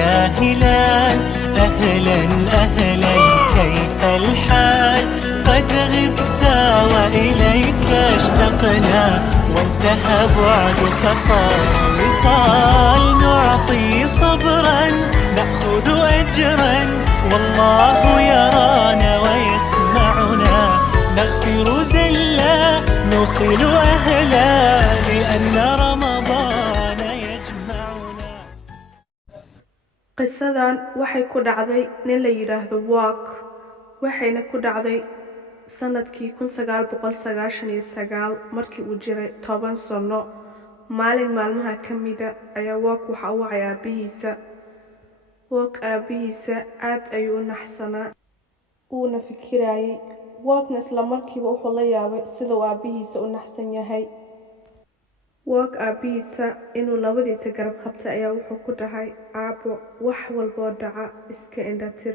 يا هلال أهلا أهلا كيف الحال قد غبت وإليك اشتقنا وانتهى بعدك صار وصال نعطي صبرا نأخذ أجرا والله يرانا ويسمعنا نغفر زلا نوصل أهلا لأن رمضان يجمعنا. qisadan waxay ku dhacday nin la yiraahdo Waak waxayna ku dhacday sanadkii 1999 markii uu jiray 10 sano. maalin maalmaha kamida ayaa Waak waxa uu wacay aabihiisa. Waak aabihiisa aad ayuu u naxsanaa uuna fikirayay. Waakna isla markiiba wuxuu la yaabay sida uu aabihiisa u naxsan yahay. Waak aabihiisa inuu labadiisa garab qabtay ayaa wuxuu ku dhahay, aabo wax walba oo dhaca iska indhatir,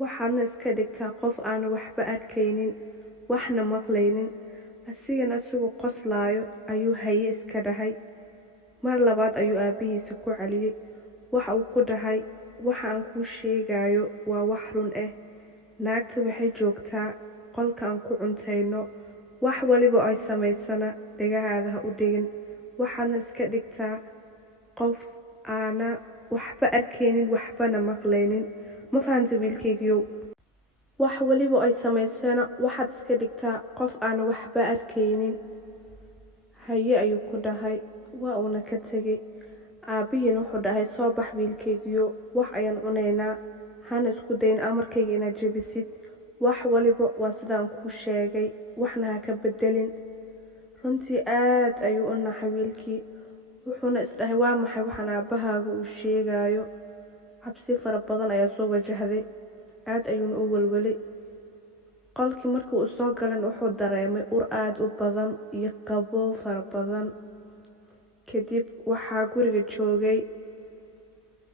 waxaadna iska dhigtaa qof aan waxba arkaynin waxna maqlaynin. asigana isagoo qoslaayo ayuu haye iska dhahay. mar labaad ayuu aabihiisa ku celiyay. waxa uu ku dhahay, waxa aan kuu sheegayo waa wax run ah. naagta waxay joogtaa qolka aan ku cuntayno. wax waliba ay samaysana dhagahaada ha u dhigin, waxaadna iska dhigtaa qof aana waxba arkaynin waxbana maqlaynin. ma fahanta wiilkaygiyow? wax waliba ay samaysana waxaad iska dhigtaa qof aan waxba arkaynin. haye ayuu ku dhahay. waa uuna ka tegay. aabihiina wuxuu dhahay, soo bax wiilkaygiyo, wax ayaan cunaynaa, hana isku dayin amarkayga inaad jebisid. wax waliba waa sidaan kuu sheegay, waxna ha ka bedelin. runtii aad ayuu u naxay wiilkii. wuxuuna isdhahay, waa maxay waxaan aabahaaga uu sheegayo? cabsi fara badan ayaa soo wajahday. aad ayuuna u walwalay. qolkii markii uu soo galan wuxuu dareemay ur aad u badan iyo qabow fara badan. kadib waxaa guriga joogay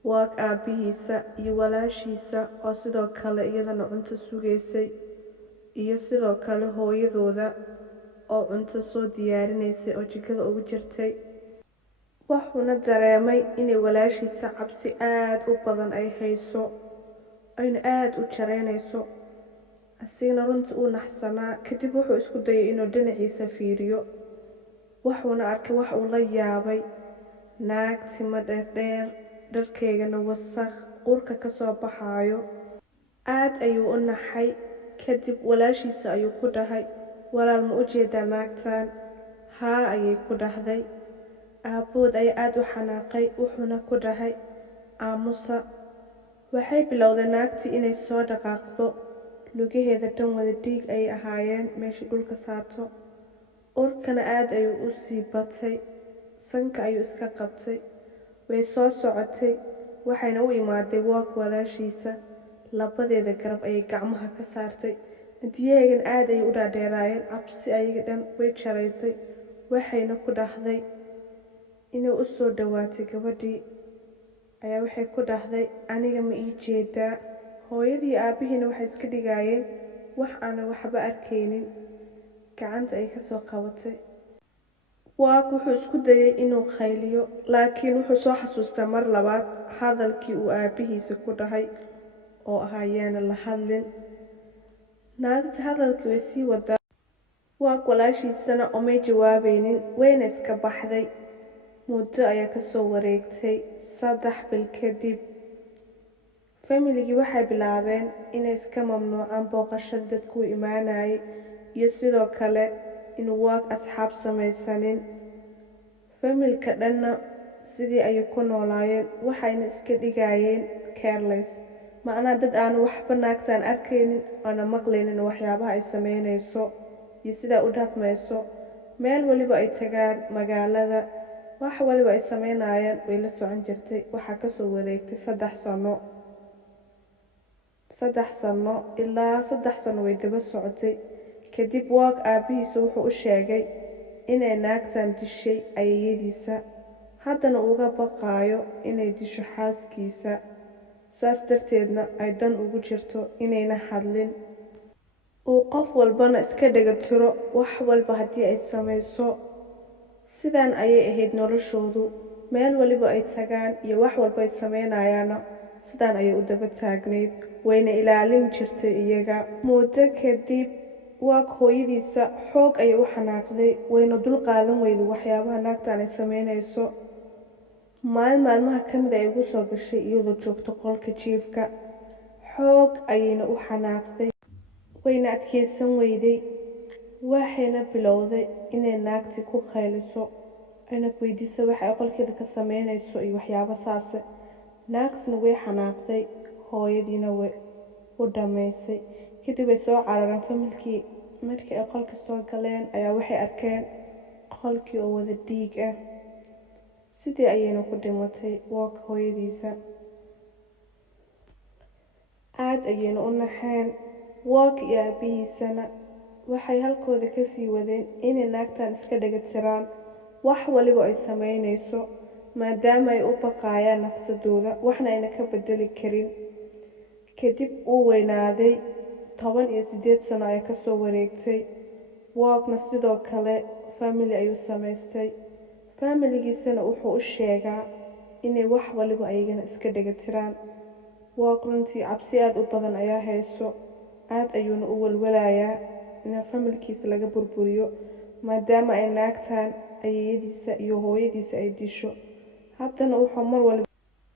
Waak aabihiisa iyo walaashiisa oo sidoo kale iyadana cunto sugaysay, iyo sidoo kale hooyadooda oo cunto soo diyaarinaysay oo jikada ugu jirtay. wuxuuna dareemay inay walaashiisa cabsi aad u badan ay hayso, ayna aad u jaraynayso. asigana runtii uu naxsanaa. kadib wuxuu isku dayay inuu dhinaciisa fiiriyo. wuxuuna arkay wax uu la yaabay. naag timo dheer, dharkeygana wasakh, urka ka soo baxayo. aad ayuu u naxay. kadib walaashiisa ayuu ku dhahay, walaal ma u jeedaa naagtan? haa ayay ku dhahday. aabood ayaa aad u xanaaqay. wuxuuna ku dhahay, aamusa. waxay bilowday naagtii inay soo dhaqaaqdo. lugaheeda dhan wada dhiig ayay ahaayeen meeshii dhulka saarto. urkana aad ayuu u sii batay. sanka ayuu iska qabtay. way soo socotay. waxayna u imaaday Waak walaashiisa. labadeeda garab ayay gacmaha ka saartay. indiyaheegan aad ayay u dhaadheeraayeen. cabsi ayaga dhan way jaraysay. waxayna ku dhahday inay u soo dhawaatay gabadhii ayaa waxay ku dhahday, aniga ma ii jeedaa? hooyadii iyo aabihiina waxay iska dhigayeen wax aanan waxba arkaynin. gacanta ay ka soo qabatay. Waak wuxuu isku dayay inuu khayliyo, laakiin wuxuu soo xasuustay mar labaad hadalkii uu aabihiisa ku dhahay oo ahaayeen la hadlin. naagta hadalkii way sii wadaa. Waak walaashiisana umay jawaabaynin, wayna iska baxday. muddo ayaa ka soo wareegtay 3 bil kadib. familigii waxay bilaabeen inay iska mamnuucaan booqashada dadku imaanayay, iyo sidoo kale inuu Waak asxaab samaysanin. familka dhanna sidii ayay ku noolaayeen, waxayna iska dhigayeen careless, macnaa dad aan waxba naagtaan arkaynin oona maqlaynin waxyaabaha ay samaynayso iyo sidaa u dhaqmayso. meel waliba ay tagaan magaalada, wax waliba ay samaynayaan way la socon jirtay. waxaa ka soo wareegtay 3 sano. 3 sano ilaa 3 sano way daba socotay. kadib Waak aabihiisa wuxuu u sheegay inay naagtan dishay ayeeyadiisa, haddana uga baqaayo inay disho xaaskiisa. saas darteedna ay dan ugu jirto inayna hadlin. uu qof walbana iska dhaga tiro wax walba haddii ay samayso. sidaan ayay ahayd noloshoodu. meel waliba ay tagaan iyo wax walba ay samaynayaana sidaan ayay u daba taagnayd wayna ilaalin jirtay iyaga. Muddo kadib waag hooyadiisa xoog ayay u xanaaqday wayna dul qaadan weyday waxyaabaha naagtan ay sameynayso. Maalin maalmaha ka mid ay ugu soo gashay iyadoo joogto qolka jiifka, xoog ayayna u xanaaqday wayna adkeysan weyday. Waxayna bilowday inay naagti ku qayliso ayna weydiiso waxa ay qolkeeda ka sameynayso iyo waxyaabo saase. Naagtina way xanaaqday, hooyadiina way u dhameysay. Kadib ay soo carareen familkii. Markii ay qolka soo galeen ayaa waxay arkeen qolkii oo wada dhiig ah. Sidii ayayna ku dhimatay waag hooyadiisa. Aad ayayna u naxeen. Waag iyo aabihiisana waxay halkooda ka sii wadeen inay naagtan iska dhaga tiraan wax waliba ay sameynayso, maadaama ay u baqayaan nafsadooda waxna ayna ka bedeli karin. Kadib uu weynaaday 18 sano ay ka soo wareegtay. Waagna sidoo kale family ayuu samaystay. Familigiisana wuxuu u sheegaa inay wax waliba ayagana iska dhaga tiraan. Waag runtii cabsi aad u badan ayaa hayso, aad ayuuna u walwalayaa in familkiisa laga burburiyo maadaama ay naagtan ayeeyadiisa iyo hooyadiisa ay disho. Haddana wuxuu mar walba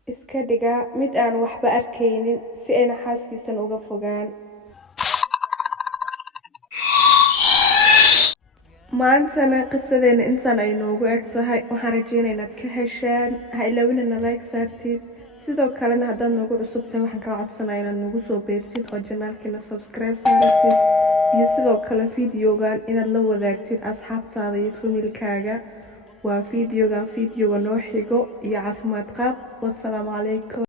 iska dhigaa mid aan waxba arkaynin si ayna xaaskiisana uga fogaan. maantana qisadeena intaan ay noogu eg tahay. Waxaan rajeynayaa inaad ka heshaan. Ha ilaawina like saartid. sidoo kalena haddaad noogu cusub tahay waxaan kaa codsanayaa inaad nagu soo beertid oo janaalkeena subscribe saartid iyo sidoo kale videogan inaad la wadaagtid asxaabtaada iyo familkaaga. waa videoga noo xigo iyo caafimaad qaab. wassalaamu calaykum.